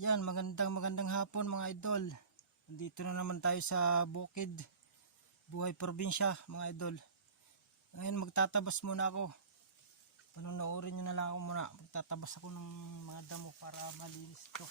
Ayan, magandang hapon mga idol. Dito na naman tayo sa bukid, buhay probinsya mga idol. Ngayon magtatabas muna ako. Panonoorin nyo na lang ako muna. Magtatabas ako ng mga damo para malinis to.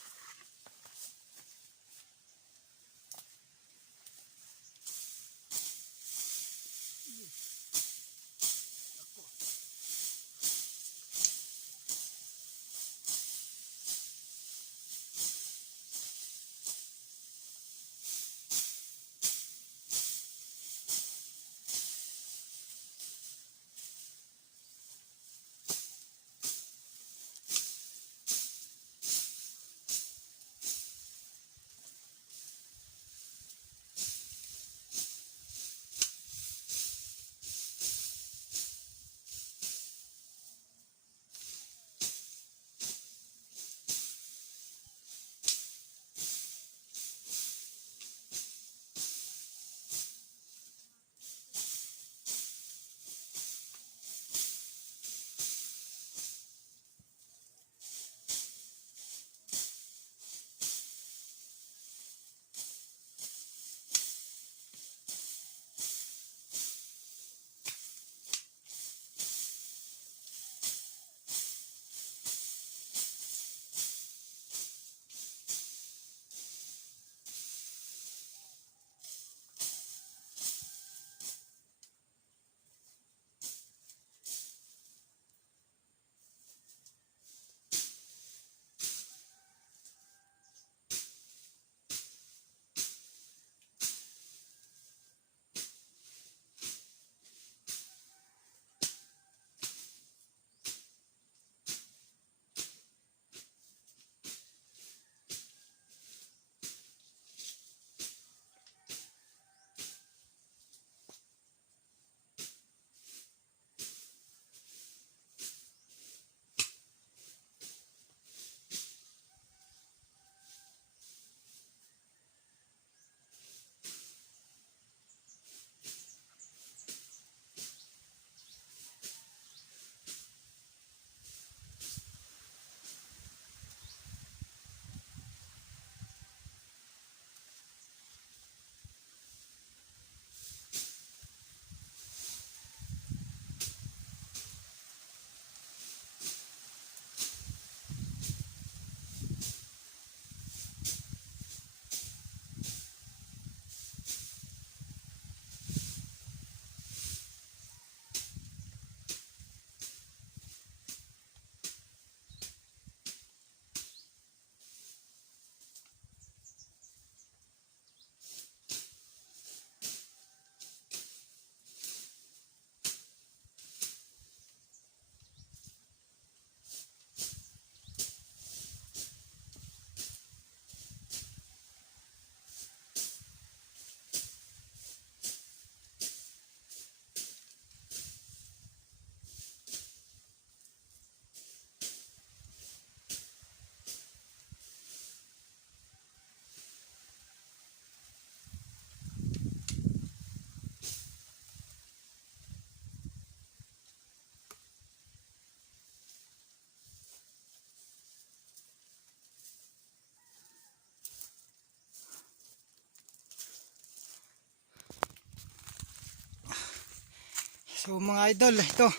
So mga idol, ito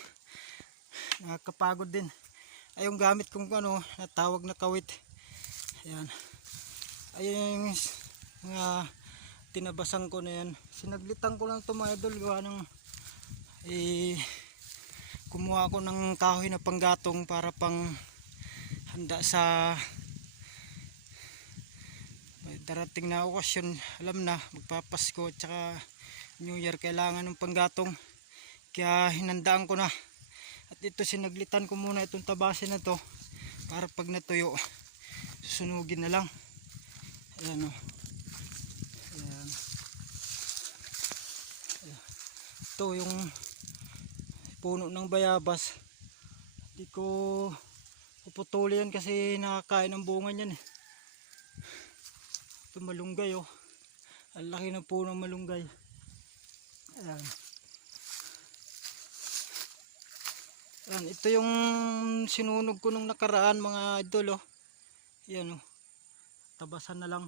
nakakapagod din. Ay yung gamit kong natawag na kawit. Ayan. Ayun yung mga tinabasan ko na yan. Sinaglitan ko lang ito mga idol. Gawa ng kumuha ko ng kahoy na panggatong para pang handa sa darating na okasyon. Alam na, magpapasko at saka New Year, kailangan ng panggatong. Kaya hinandaan ko na. At ito, sinaglitan ko muna itong tabasin na to para pag natuyo susunugin na lang. Ayan o. Ayan. Ito yung puno ng bayabas. Hindi ko puputuli yan kasi nakakain ng bunga niyan eh. Ito malunggay oh. Ang laki ng puno ng malunggay. Ayan. Ayan, ito yung sinunog ko nung nakaraan mga idol oh. Ayan oh. tabasan na lang.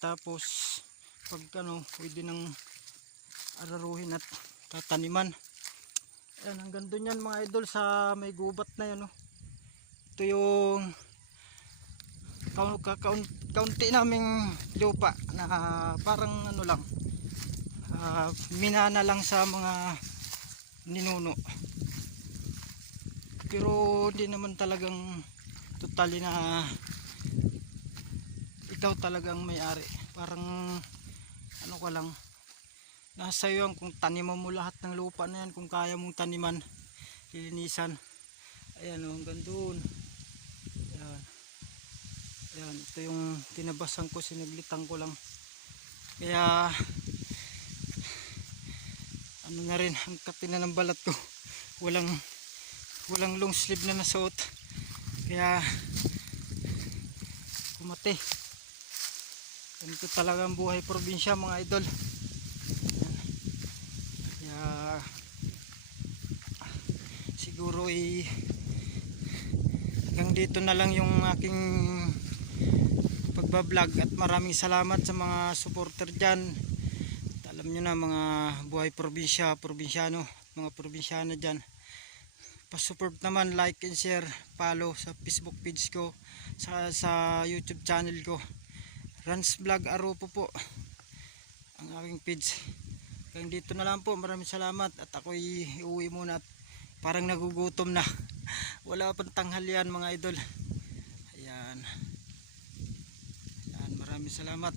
Tapos pag pwede nang araruhin at tataniman. Ayan, hanggang doon yan mga idol sa may gubat na yan. Ito yung kaunti naming lupa na parang lang, minana lang sa mga ninuno. Pero hindi naman talagang totally na ikaw talagang may-ari. Parang ka lang, nasa iyo kung taniman mo lahat ng lupa na yan, kung kaya mong taniman, lilinisan. Ayan hanggang doon. Ayan. Ayan, ito yung tinabasan ko, sinaglitan ko lang. Kaya na rin, ang kati na ng balat ko. Walang long sleeve na nasuot. Kaya kumate. Ganito talaga ang buhay probinsya mga idol. Kaya siguro hanggang dito na lang yung aking pagbablog, at maraming salamat sa mga supporter dyan. At alam nyo na mga buhay probinsyano, mga probinsyano dyan, pa-support naman, like and share, follow sa Facebook page ko, sa YouTube channel ko, Rans Vlog Arupo po ang aking page. Hanggang dito na lang po, maraming salamat, at ako'y iuwi muna at parang nagugutom na. Wala pang tanghalian mga idol. Ayan, maraming salamat.